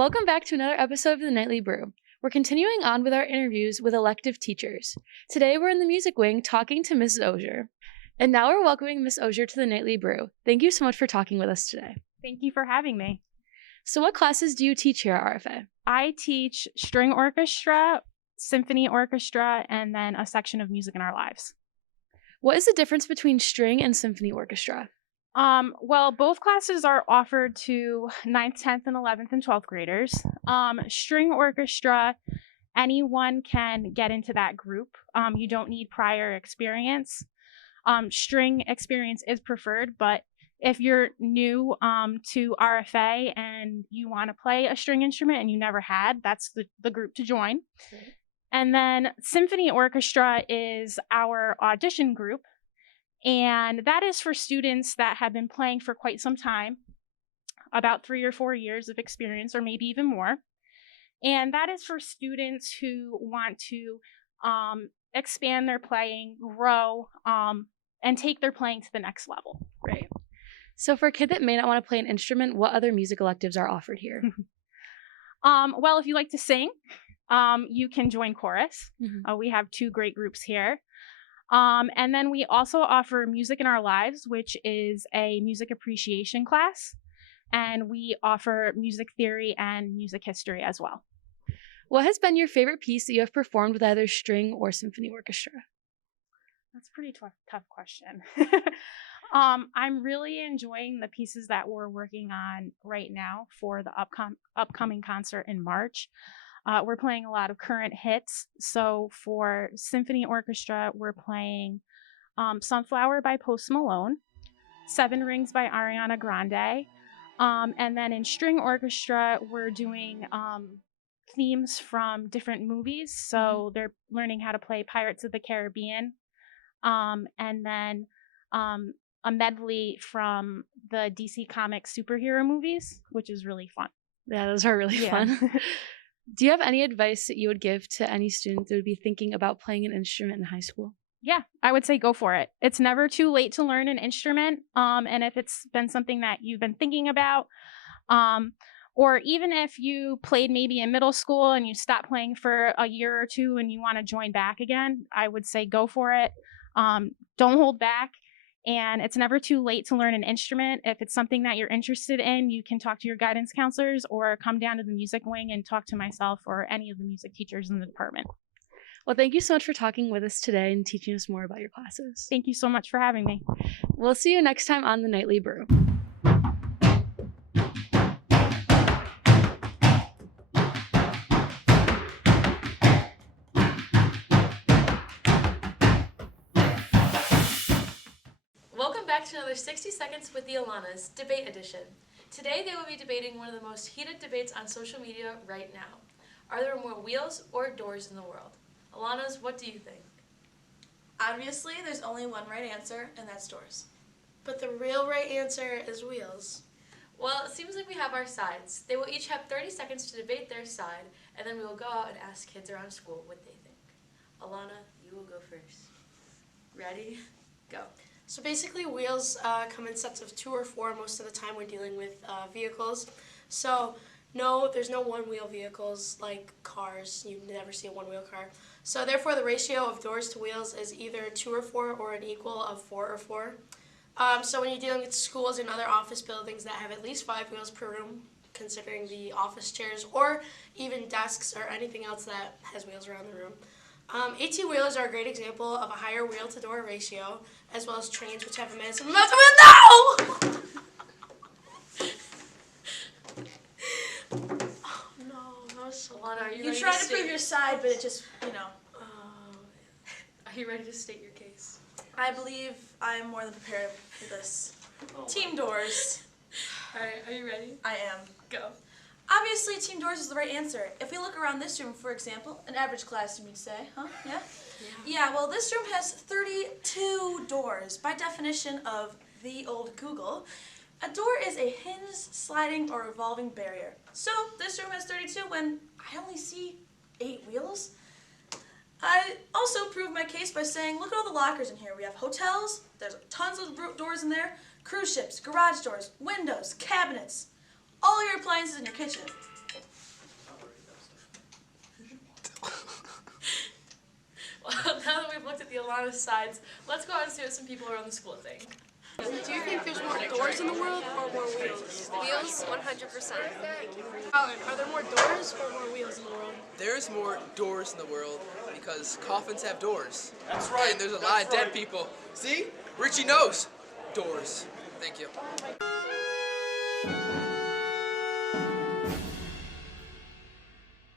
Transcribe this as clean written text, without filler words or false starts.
Welcome back to another episode of the Nightly Brew. We're continuing on with our interviews with elective teachers. Today we're in the music wing talking to Mrs. Oshier. And now we're welcoming Miss Oshier to the Nightly Brew. Thank you so much for talking with us today. Thank you for having me. So what classes do you teach here at RFA? I teach string orchestra, symphony orchestra, and then a section of music in our lives. What is the difference between string and symphony orchestra? Well, both classes are offered to 9th, 10th, and 11th and 12th graders. String orchestra, anyone can get into that group. You don't need prior experience. String experience is preferred, but if you're new to RFA and you want to play a string instrument and you never had, that's the group to join. Okay. And then symphony orchestra is our audition group. And that is for students that have been playing for quite some time, about 3 or 4 years of experience, or maybe even more. And that is for students who want to expand their playing, grow, and take their playing to the next level. Right. So for a kid that may not want to play an instrument, what other music electives are offered here? Well, if you like to sing, you can join chorus. Mm-hmm. We have 2 great groups here. And then we also offer Music in Our Lives, which is a music appreciation class. And we offer music theory and music history as well. What has been your favorite piece that you have performed with either string or symphony orchestra? That's a pretty tough question. I'm really enjoying the pieces that we're working on right now for the upcoming concert in March. We're playing a lot of current hits. So for symphony orchestra, we're playing Sunflower by Post Malone, 7 Rings by Ariana Grande. And then in string orchestra, we're doing themes from different movies. So they're learning how to play Pirates of the Caribbean. And then a medley from the DC Comics superhero movies, which is really fun. Yeah, those are really fun. Do you have any advice that you would give to any student that would be thinking about playing an instrument in high school? Yeah, I would say go for it. It's never too late to learn an instrument. And if it's been something that you've been thinking about, or even if you played maybe in middle school and you stopped playing for a year or 2 and you want to join back again, I would say go for it. Don't hold back. And it's never too late to learn an instrument. If it's something that you're interested in, you can talk to your guidance counselors or come down to the music wing and talk to myself or any of the music teachers in the department. Well, thank you so much for talking with us today and teaching us more about your classes. Thank you so much for having me. We'll see you next time on the Nightly Brew. Welcome back to another 60 Seconds with the Alanas Debate Edition. Today they will be debating one of the most heated debates on social media right now. Are there more wheels or doors in the world? Alanas, what do you think? Obviously, there's only one right answer, and that's doors. But the real right answer is wheels. Well, it seems like we have our sides. They will each have 30 seconds to debate their side, and then we will go out and ask kids around school what they think. Alana, you will go first. Ready? Go. So basically, wheels come in sets of 2 or 4 most of the time when dealing with vehicles. So no, there's no one-wheel vehicles like cars. You never see a one-wheel car. So therefore, the ratio of doors to wheels is either 2 or 4 or an equal of 4 or 4. So when you're dealing with schools and other office buildings that have at least 5 wheels per room, considering the office chairs or even desks or anything else that has wheels around the room. AT-wheelers are a great example of a higher wheel-to-door ratio, as well as trains, which have a maximum amount of wheels. No! Oh, no, that was so... Alana, are you tried to prove your side, but it just, you know... Are you ready to state your case? I believe I'm more than prepared for this. Team doors. Alright, are you ready? I am. Go. Obviously, team doors is the right answer. If we look around this room, for example, an average classroom, you'd say, huh? Yeah? Yeah, well, this room has 32 doors. By definition of the old Google, a door is a hinged, sliding, or revolving barrier. So, this room has 32 when I only see 8 wheels. I also proved my case by saying, look at all the lockers in here. We have hotels, there's tons of doors in there, cruise ships, garage doors, windows, cabinets, all your appliances in your kitchen. Well, now that we've looked at the Alana's sides, let's go out and see what some people around the school think. Do you think there's more doors in the world or more wheels? Wheels, 100%. Alan, are there more doors or more wheels in the world? There's more doors in the world because coffins have doors. That's right. And there's a lot of dead people. See? Richie knows. Doors. Thank you.